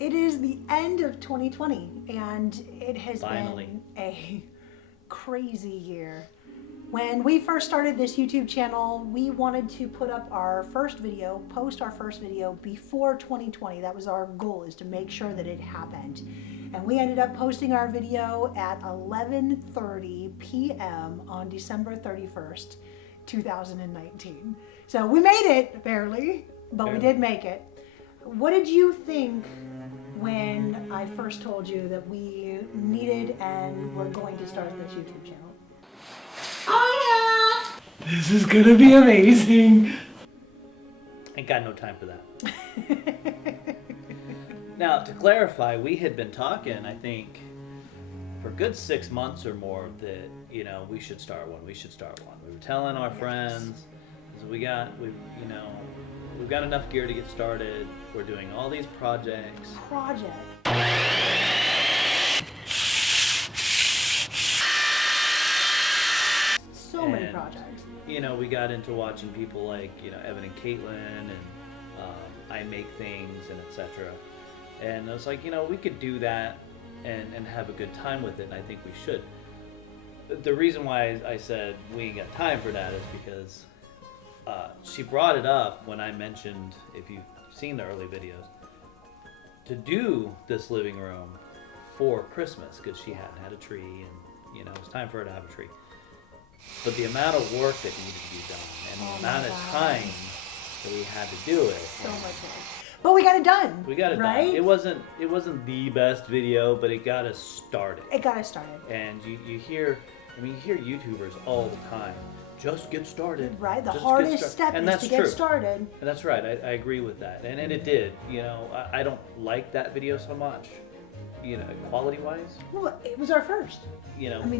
It is the end of 2020, and it has Finally. been a crazy year. When we first started this YouTube channel, we wanted to put up our first video, post our first video before 2020. That was our goal, is to make sure that it happened. And we ended up posting our video at 11:30 p.m. on December 31st, 2019. So we made it, barely, but we did make it. What did you think when I first told you that we needed and were going to start this YouTube channel? Oh yeah! This is gonna be amazing! Ain't got no time for that. Now, to clarify, we had been talking, I think, for a good 6 months or more that, we should start one. We were telling our friends, we've got enough gear to get started. We're doing all these projects. So many projects. We got into watching people like, Evan and Caitlin and I Make Things and etc. And I was like, we could do that and have a good time with it, and I think we should. The reason why I said we ain't got time for that is because she brought it up when I mentioned, if you've seen the early videos, to do this living room for Christmas, because she hadn't had a tree, and it was time for her to have a tree. But the amount of work that needed to be done, and the amount of time that we had to do it. So much work. But we got it done. We got it right? done. It wasn't the best video, but it got us started. And you hear YouTubers all the time. Just get started. Right, the hardest step is to get started. And that's right, I agree with that. And it did, I don't like that video so much, quality-wise. Well, it was our first.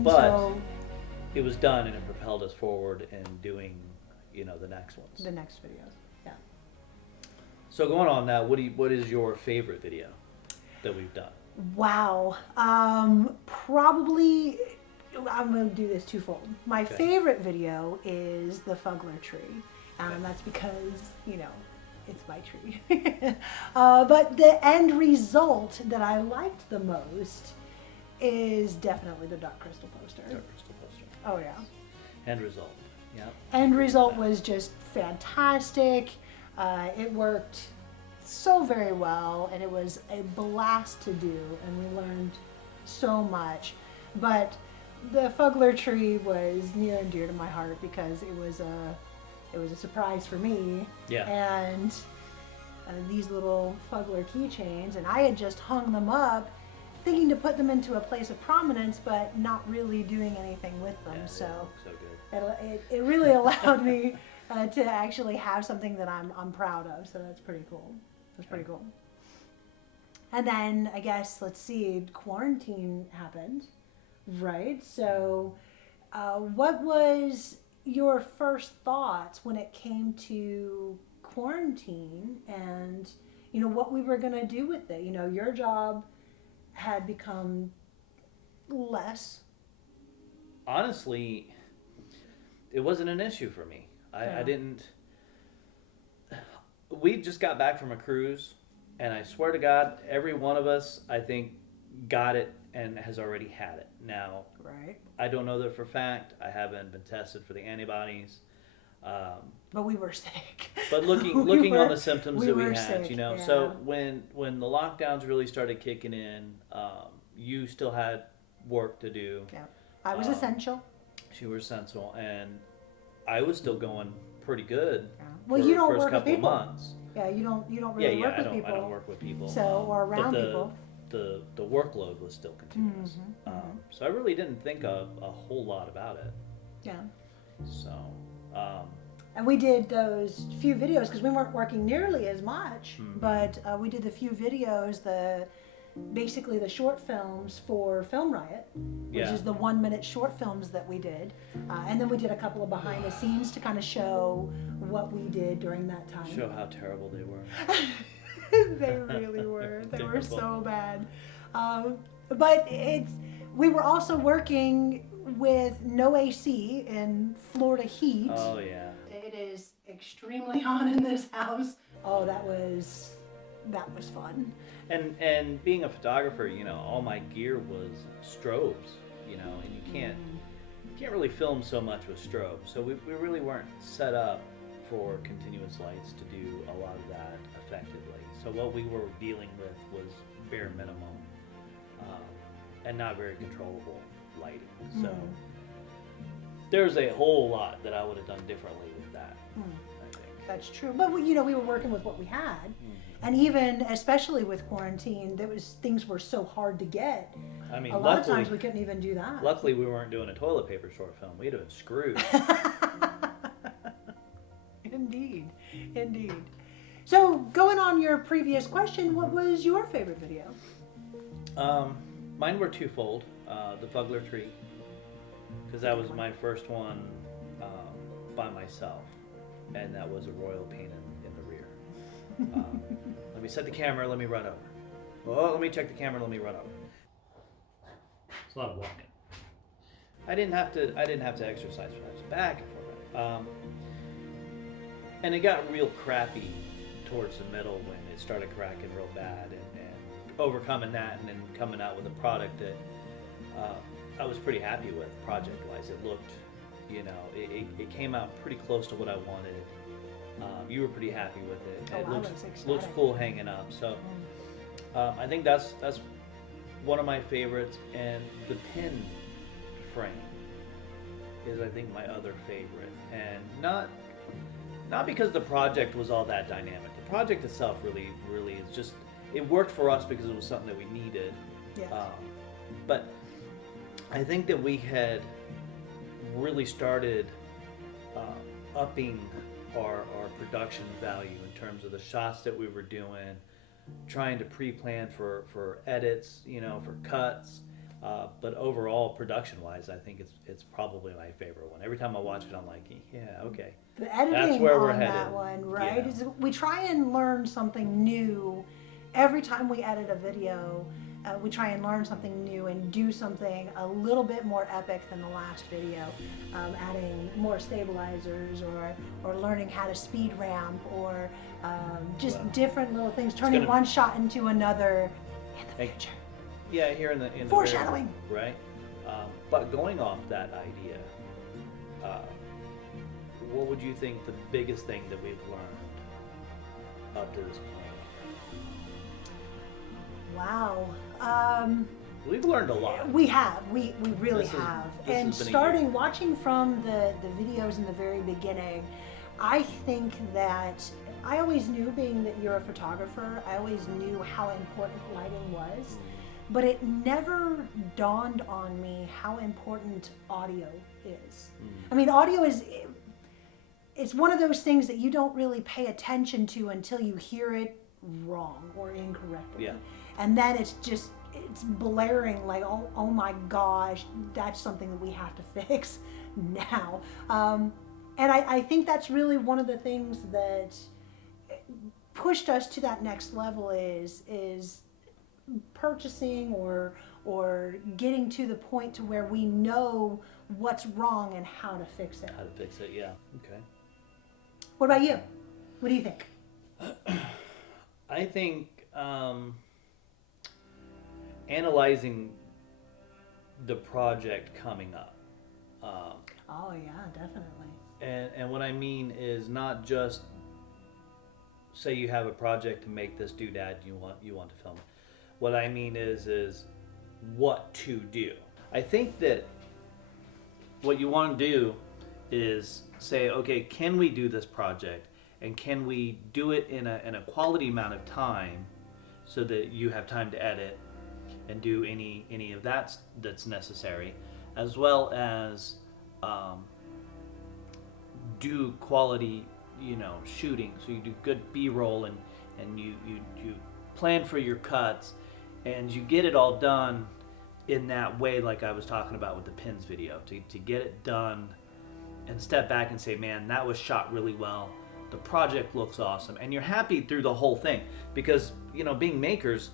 But it was done and it propelled us forward in doing, the next ones. The next videos, yeah. So going on that, what is your favorite video that we've done? Wow, probably... I'm going to do this twofold. My favorite video is the Fugler tree. That's because, it's my tree. But the end result that I liked the most is definitely the Dark Crystal poster. Oh, yeah. End result. Yeah. End result was just fantastic. It worked so very well, and it was a blast to do, and we learned so much. But the Fugler tree was near and dear to my heart because it was a surprise for me. Yeah. And these little Fugler keychains, and I had just hung them up, thinking to put them into a place of prominence, but not really doing anything with them. Yeah, so good. It really allowed me to actually have something that I'm proud of. So that's pretty cool. Pretty cool. And then I guess, let's see, quarantine happened. Right. So, what was your first thoughts when it came to quarantine and, what we were going to do with it? Your job had become less. Honestly, it wasn't an issue for me. I didn't. We just got back from a cruise, and I swear to God, every one of us, I think, got it and has already had it. Now, right. I don't know that for a fact. I haven't been tested for the antibodies. But we were sick. But looking on the symptoms that we had, sick, So when the lockdowns really started kicking in, you still had work to do. Yeah, I was essential. She was essential, and I was still going pretty good. Yeah. Well, you don't work with people. Months. Yeah, you don't really work with people. I don't work with people. So or around people. The workload was still continuous. So I really didn't think a whole lot about it. Yeah. So. And we did those few videos because we weren't working nearly as much, but we did the few videos, basically the short films for Film Riot, which is the 1-minute short films that we did. And then we did a couple of behind the scenes to kind of show what we did during that time. Show how terrible they were. They really were. They were so bad. But we were also working with no AC in Florida heat. Oh, yeah. It is extremely hot in this house. Oh, that was that was fun. And being a photographer, you know, all my gear was strobes, you know, and you can't really film so much with strobes. So we really weren't set up for continuous lights to do a lot of that effectively. So what we were dealing with was bare minimum and not very controllable lighting. So there's a whole lot that I would have done differently with that, I think. That's true. But we were working with what we had. And even, especially with quarantine, things were so hard to get. I mean, a lot of times we couldn't even do that. Luckily, we weren't doing a toilet paper short film. We'd have been screwed. Indeed. So, going on your previous question, what was your favorite video? Mine were twofold. The Fugler Tree, because that was my first one by myself, and that was a royal pain in the rear. Let me set the camera, let me run over. Oh, let me check the camera, let me run over. It's a lot of walking. I didn't have to exercise for that. It's back and forth. And it got real crappy towards the middle when it started cracking real bad, and overcoming that and then coming out with a product that I was pretty happy with project-wise. It looked, you know, it came out pretty close to what I wanted. You were pretty happy with it. It looks cool hanging up. So I think that's one of my favorites, and the pin frame is, I think, my other favorite, and not because the project was all that dynamic. The project itself really is just, it worked for us because it was something that we needed. Yes. But I think that we had really started upping our production value in terms of the shots that we were doing, trying to pre-plan for edits, you know, for cuts. But overall, production-wise, I think it's probably my favorite one. Every time I watch it, I'm like, yeah, okay. The editing That's where we're on headed. that one, right? Yeah. Is we try and learn something new every time we edit a video. We try and learn something new and do something a little bit more epic than the last video, adding more stabilizers or learning how to speed ramp or just different little things, turning one shot into another in the future. Yeah, here in the foreshadowing, right? But going off that idea, what would you think the biggest thing that we've learned up to this point? Wow. We've learned a lot. We have. We really have. And starting watching from the videos in the very beginning, I think that I always knew, being that you're a photographer, I always knew how important lighting was, but it never dawned on me how important audio is. I mean, audio is, it's one of those things that you don't really pay attention to until you hear it wrong or incorrectly. Yeah. And then it's blaring like, oh my gosh, that's something that we have to fix now. And I think that's really one of the things that pushed us to that next level is purchasing or getting to the point to where we know what's wrong and how to fix it. How to fix it, yeah. Okay. What about you? What do you think? I think analyzing the project coming up. Oh yeah, definitely. And what I mean is not just say you have a project to make this doodad, you want to film it. What I mean is what to do. I think that what you want to do is say, okay, can we do this project, and can we do it in a quality amount of time so that you have time to edit and do any of that that's necessary, as well as do quality, shooting. So you do good B-roll and you plan for your cuts, and you get it all done in that way, like I was talking about with the pins video, to get it done and step back and say, man, that was shot really well. The project looks awesome, and you're happy through the whole thing, because being makers,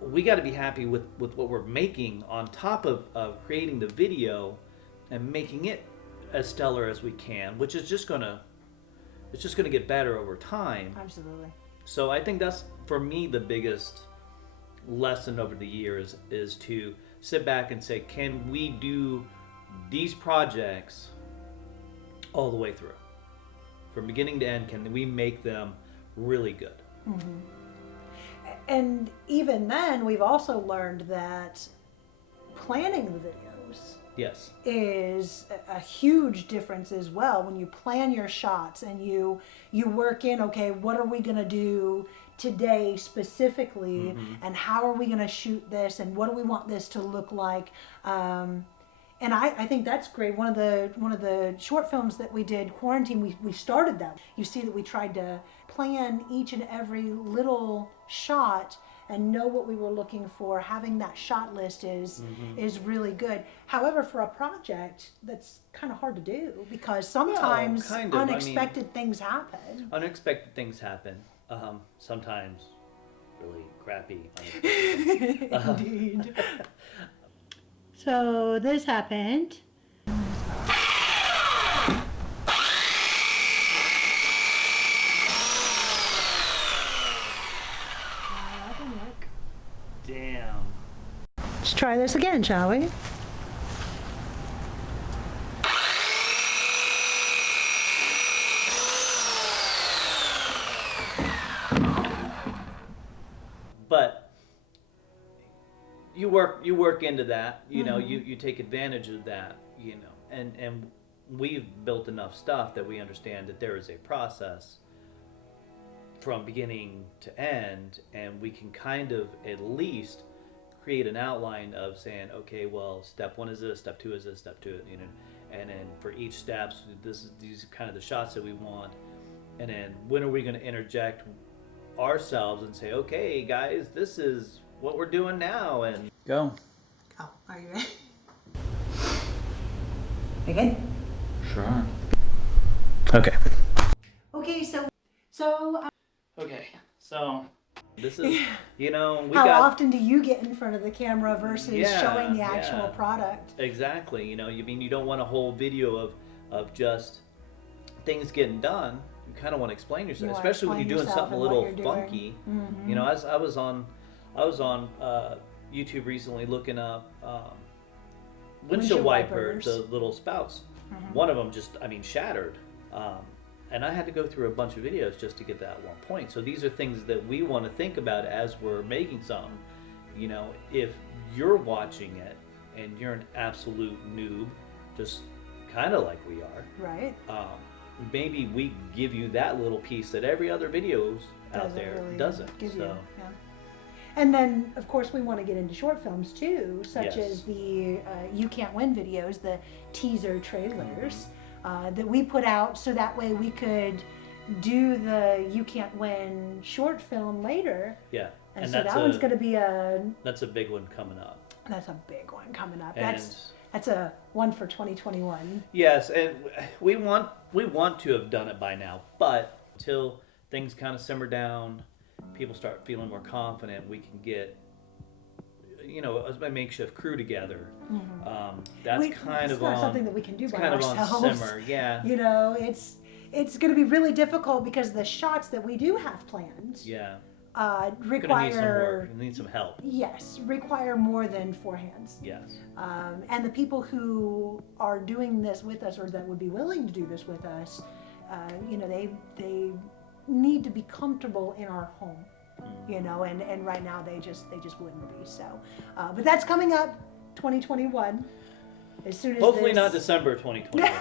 we got to be happy with what we're making on top of creating the video and making it as stellar as we can, which is just gonna get better over time. Absolutely. So I think that's for me, the biggest lesson over the years is to sit back and say, can we do these projects all the way through? From beginning to end, can we make them really good? Mm-hmm. And even then, we've also learned that planning the videos Yes. is a huge difference as well. When you plan your shots and you work in, okay, what are we going to do today specifically, and how are we going to shoot this, and what do we want this to look like? And I think that's great. One of the short films that we did, Quarantine, we started that. You see that we tried to plan each and every little shot and know what we were looking for. Having that shot list is really good. However, for a project, that's kind of hard to do because sometimes unexpected things happen. Unexpected things happen. Sometimes really crappy unexpected things. Indeed. So this happened. Damn. Let's try this again, shall we? But you work into that, you know, you take advantage of that, you know, and we've built enough stuff that we understand that there is a process from beginning to end, and we can kind of at least create an outline of saying, okay, well, step one is this, step two is this, step two, you know, and then for each steps, these are kind of the shots that we want, and then when are we going to interject ourselves and say, okay, guys, this is what we're doing now, and go. Oh, are you ready? Again? Sure. Okay. Okay, so Okay, so this is, you know, how often do you get in front of the camera versus showing the actual product? Exactly. You know, you don't want a whole video of just things getting done. You kind of want to explain yourself, especially when you're doing something a little funky. You know, I was on YouTube recently looking up windshield wipers, the little spouts. One of them just, shattered. And I had to go through a bunch of videos just to get that one point. So these are things that we want to think about as we're making something. You know, if you're watching it and you're an absolute noob, just kind of like we are, right? Maybe we give you that little piece that every other videos out there doesn't. Give you, yeah. And then, of course, we want to get into short films too, such as the You Can't Win videos, the teaser trailers. That we put out so that way we could do the You Can't Win short film later. Yeah. And so that one's going to be that's a big one coming up. That's a big one coming up. And that's a one for 2021. Yes, and we want to have done it by now, but until things kind of simmer down, people start feeling more confident, we can get, you know, a makeshift crew together. That's it's not something that we can do by kind ourselves. Of on simmer, yeah. You know, it's going to be really difficult because the shots that we do have planned, require. You need some help. Yes, require more than 4 hands. Yes. And the people who are doing this with us, or that would be willing to do this with us, you know, they need to be comfortable in our home. You know, and right now they just wouldn't be. So, but that's coming up, 2021. As soon as hopefully not December 2021.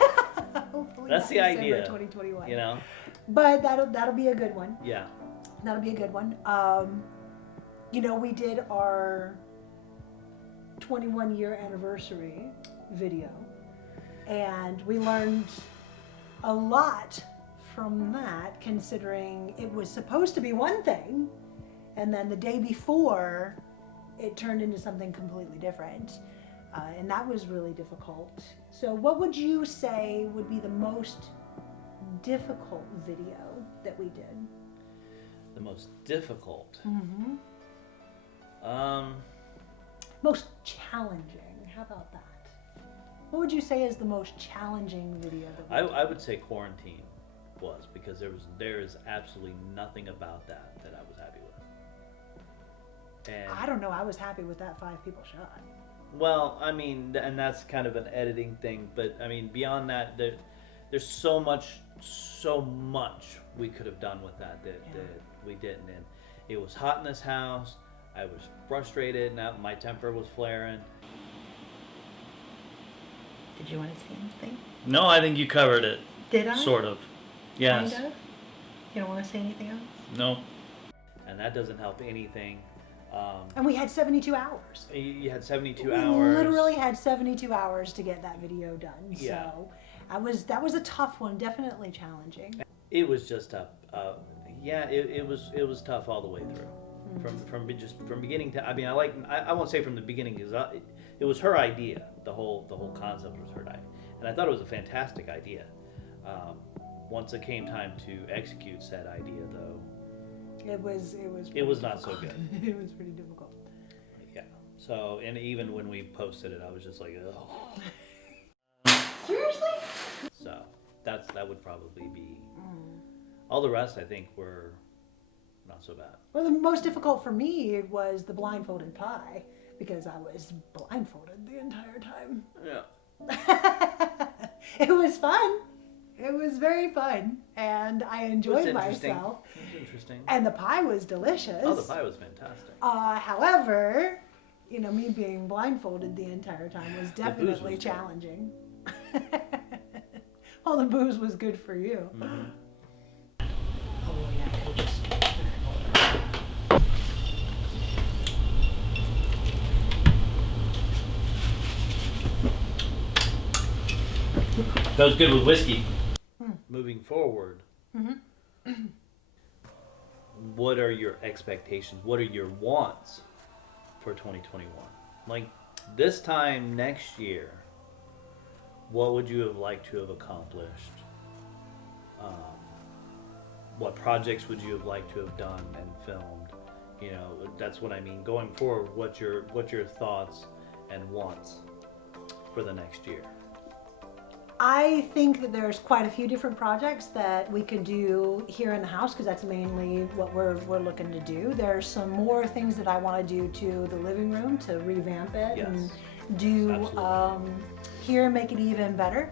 Hopefully that's not the December idea. 2021. You know. But that'll be a good one. Yeah. That'll be a good one. You know, we did our 21-year anniversary video, and we learned a lot from that, considering it was supposed to be one thing, and then the day before it turned into something completely different, and that was really difficult. So what would you say would be the most difficult video that we did? The most difficult? Most challenging, how about that? What would you say is the most challenging video that we did? I would say Quarantine was, because there is absolutely nothing about that I was happy with. don't know. I was happy with that 5 people shot. Well, I mean, and that's kind of an editing thing, but I mean, beyond that, there's so much we could have done with that we didn't. And it was hot in this house. I was frustrated. Now my temper was flaring. Did you want to say anything? No, I think you covered it. Did I? Sort of. Yes. Kind of? You don't want to say anything else? No. And that doesn't help anything. And we had 72 hours. You had 72 we hours. Literally had 72 hours to get that video done. Yeah. So that was a tough one, definitely challenging. It was just tough. It was tough all the way through. Mm-hmm. From beginning to, I mean, I won't say from the beginning because it was her idea. The whole concept was her idea, and I thought it was a fantastic idea. Once it came time to execute said idea, though, it was not so good. It was pretty difficult. Yeah. So, and even when we posted it, I was just like, oh. Seriously? So that would probably be. All the rest, I think, were not so bad. Well, the most difficult for me was the blindfolded pie because I was blindfolded the entire time. Yeah. It was fun. It was very fun, and I enjoyed myself. It was interesting. And the pie was delicious. Oh, the pie was fantastic. However, me being blindfolded the entire time was definitely challenging. Well, the booze was good for you. Mm-hmm. Oh, yeah, I could just... That was good with whiskey. Moving forward, what are your expectations? What are your wants for 2021? Like this time next year, what would you have liked to have accomplished? What projects would you have liked to have done and filmed? That's what I mean. Going forward, what's your thoughts and wants for the next year? I think that there's quite a few different projects that we could do here in the house because that's mainly what we're looking to do. There's some more things that I want to do to the living room to revamp it and do here, make it even better.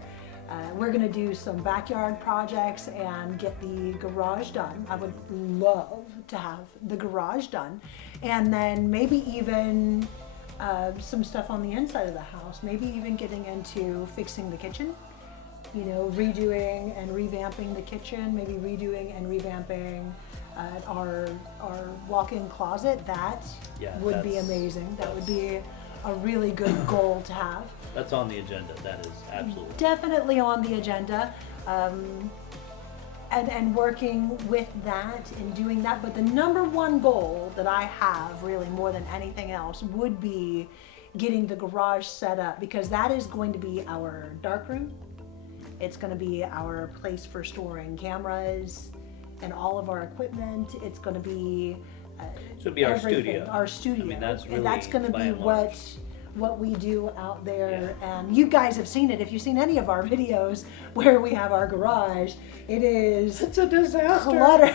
We're going to do some backyard projects and get the garage done. I would love to have the garage done. And then maybe even some stuff on the inside of the house. Maybe even getting into fixing the kitchen. Redoing and revamping the kitchen. Maybe redoing and revamping our walk-in closet. That would be amazing. That would be a really good goal to have. That's on the agenda. That is absolutely definitely on the agenda, and working with that and doing that. But the number one goal that I have, really more than anything else, would be getting the garage set up because that is going to be our dark room. It's going to be our place for storing cameras and all of our equipment. It's going to be should be our studio. Our studio. I mean, that's really and that's going to be what we do out there. Yeah. And you guys have seen it. If you've seen any of our videos where we have our garage, it's a disaster. Cluttered.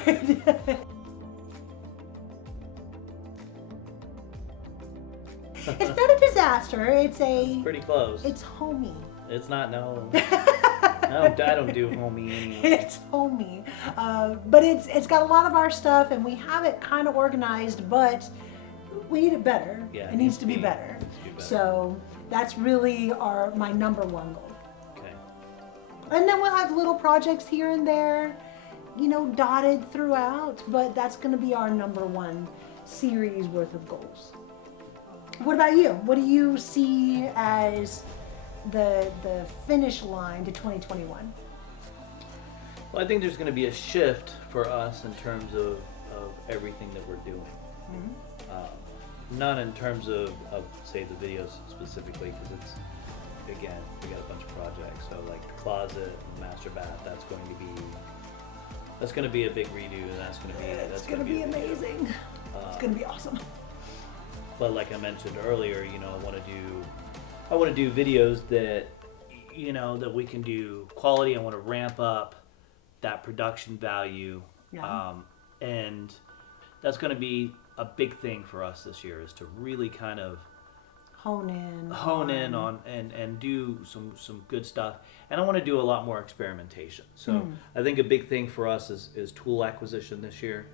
It's not a disaster. It's pretty close. It's homey. It's not, no. I don't do homey anyway. It's homey. But it's got a lot of our stuff and we have it kind of organized, but we need it better. Yeah, it needs to be better. So that's really my number one goal. Okay. And then we'll have little projects here and there, dotted throughout, but that's going to be our number one series worth of goals. What about you? What do you see as the finish line to 2021? Well, I think there's going to be a shift for us in terms of everything that we're doing. Mm-hmm. Not in terms of say the videos specifically, because it's, again, we got a bunch of projects. So like the closet, master bath, that's going to be a big redo, and that's going to be amazing. It's going to be awesome. But like I mentioned earlier, I want to do videos that, that we can do quality. I want to ramp up that production value, and that's going to be a big thing for us this year, is to really kind of hone in on and do some good stuff. And I want to do a lot more experimentation. So I think a big thing for us is tool acquisition this year.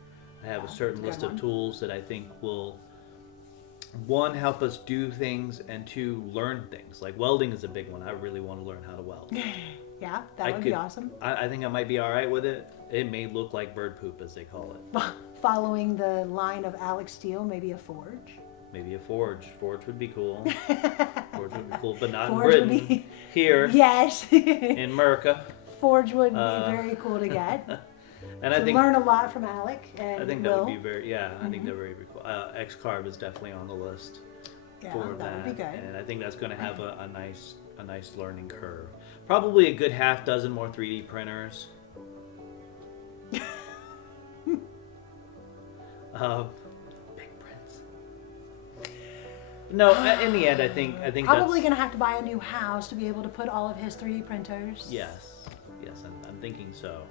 I have a certain list of tools that I think will, one, help us do things, and two, learn things. Like welding is a big one. I really want to learn how to weld. Yeah, that would be awesome. I think I might be all right with it. It may look like bird poop, as they call it. Following the line of Alex Steele, maybe a forge. Maybe a forge. Forge would be cool. Forge would be cool, but not Forge in Britain. Here. Yes. In America. Forge would be very cool to get. And so I think learn a lot from Alec. And I think that would be very, I think that would be cool. X-Carb is definitely on the list for that. Would be good. And I think that's going to have a nice learning curve. Probably a good half dozen more 3D printers. Big prints. No, in the end, I think probably going to have to buy a new house to be able to put all of his 3D printers. Yes, I'm thinking so.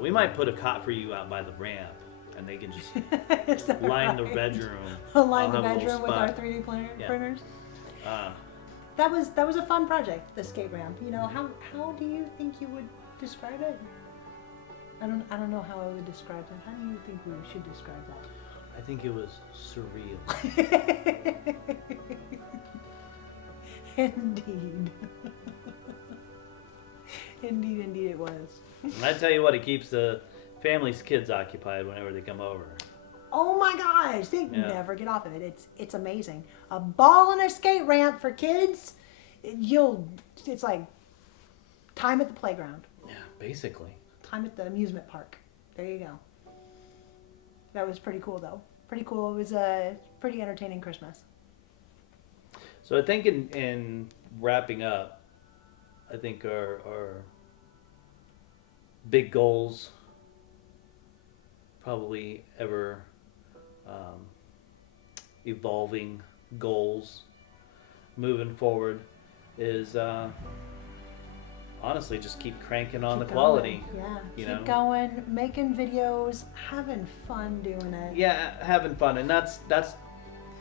We might put a cot for you out by the ramp, and they can just line the bedroom. Line the bedroom with our 3D printers. That was a fun project, the skate ramp. You know, how do you think you would describe it? I don't know how I would describe it. How do you think we should describe that? I think it was surreal. Indeed. Indeed it was. And I tell you what, it keeps the family's kids occupied whenever they come over. Oh my gosh, they never get off of it. It's amazing. A ball and a skate ramp for kids. It's like time at the playground. Yeah, basically. Time at the amusement park. There you go. That was pretty cool though. Pretty cool. It was a pretty entertaining Christmas. So I think in wrapping up, I think our big goals, probably ever evolving goals moving forward, is honestly just keep cranking on the quality. Yeah, keep going, making videos, having fun doing it. Yeah, having fun, and that's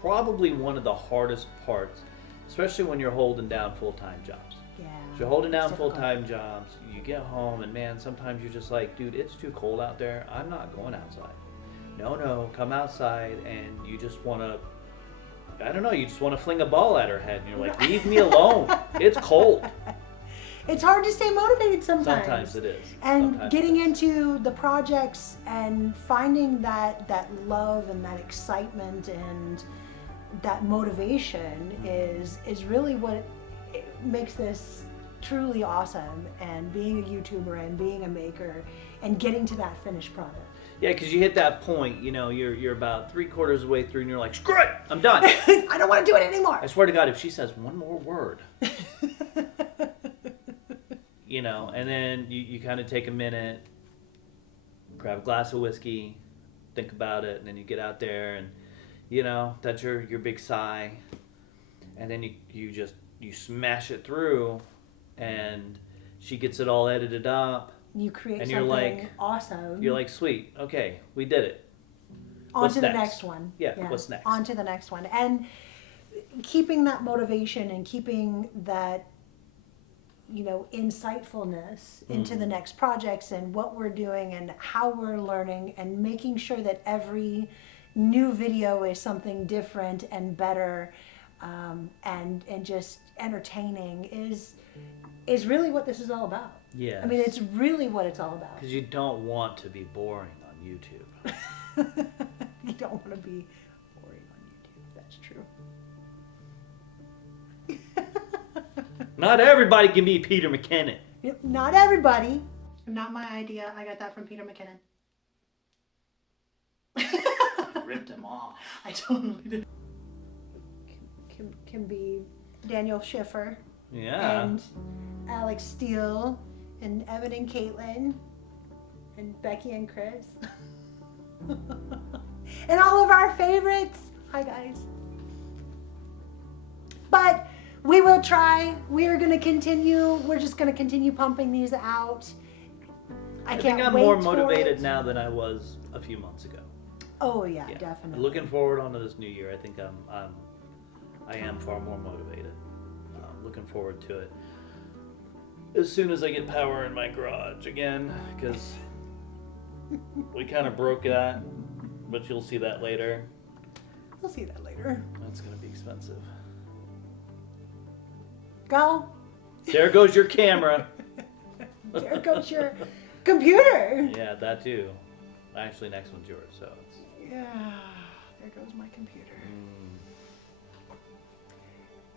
probably one of the hardest parts, especially when you're holding down full-time jobs. Yeah. If you're holding down full-time jobs, you get home and man, sometimes you're just like, dude, it's too cold out there. I'm not going outside. No, come outside, and you just want to, I don't know, you just want to fling a ball at her head, and you're like, leave me alone. It's cold. It's hard to stay motivated sometimes. Sometimes it is. And getting into the projects and finding that love and that excitement and that motivation is really what makes this truly awesome, and being a YouTuber and being a maker and getting to that finished product. Yeah, because you hit that point, you're about 3/4 of the way through and you're like, screw it, I'm done. I don't want to do it anymore. I swear to God, if she says one more word, and then you kind of take a minute, grab a glass of whiskey, think about it, and then you get out there and, that's your big sigh, and then you smash it through, and she gets it all edited up. You create and something you're like, awesome. You're like, sweet, okay, we did it. On to the next one. Yeah, what's next? On to the next one. And keeping that motivation and keeping that, insightfulness into the next projects and what we're doing and how we're learning, and making sure that every new video is something different and better, and just entertaining is really what this is all about. Yeah. I mean, it's really what it's all about. Because you don't want to be boring on YouTube. You don't want to be boring on YouTube. That's true. Not everybody can be Peter McKinnon. Yep, not everybody. Not my idea. I got that from Peter McKinnon. Ripped him off. I totally did. Can be Daniel Schiffer. Yeah. And Alex Steele. And Evan and Caitlin. And Becky and Chris. And all of our favorites. Hi, guys. But we will try. We are going to continue. We're just going to continue pumping these out. I can't think I'm wait more for motivated it. now than I was a few months ago. Oh yeah, definitely. Looking forward onto this new year. I think I am far more motivated. Looking forward to it. As soon as I get power in my garage again, because we kind of broke that, but you'll see that later. We'll see that later. That's gonna be expensive. Go. There goes your camera. There goes your computer. Yeah, that too. Actually, next one's yours, so it's. Yeah, there goes my computer.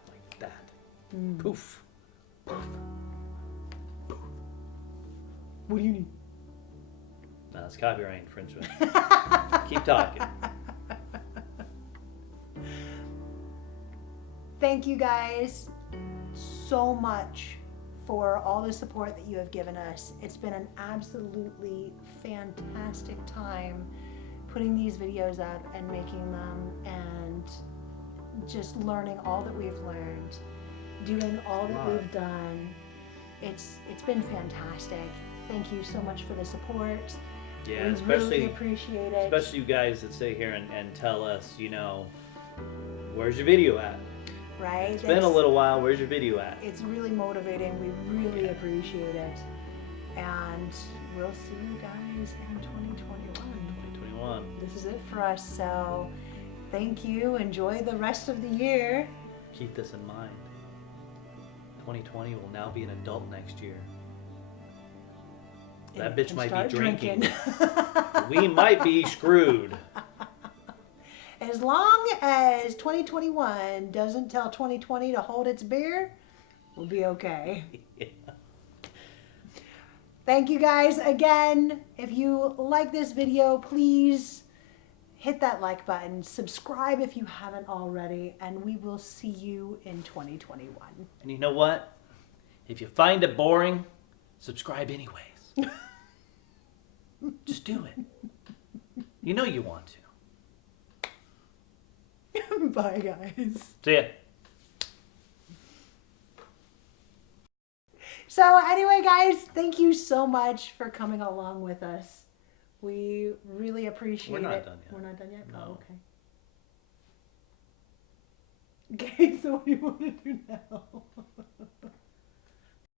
Like that. Mm. Poof. Poof. What do you need? No, it's copyright infringement. Keep talking. Thank you guys so much for all the support that you have given us. It's been an absolutely fantastic time putting these videos up and making them and just learning all that we've learned, doing all that we've done. It's been fantastic. Thank you so much for the support. Yeah, we especially really appreciate it. Especially you guys that sit here and tell us, where's your video at? Right? It's been a little while. Where's your video at? It's really motivating. We really appreciate it. And we'll see you guys in 2021. 2021. This is it for us. So thank you. Enjoy the rest of the year. Keep this in mind. 2020 will now be an adult next year. That bitch might be drinking. We might be screwed. As long as 2021 doesn't tell 2020 to hold its beer, we'll be okay. Yeah. Thank you guys again. If you like this video, please hit that like button. Subscribe if you haven't already, and we will see you in 2021. And you know what? If you find it boring, subscribe anyways. Just do it. You know you want to. Bye, guys. See ya. So anyway, guys, thank you so much for coming along with us. We really appreciate it. We're not done yet. We're not done yet? No. Oh, okay. Okay, so what do you want to do now?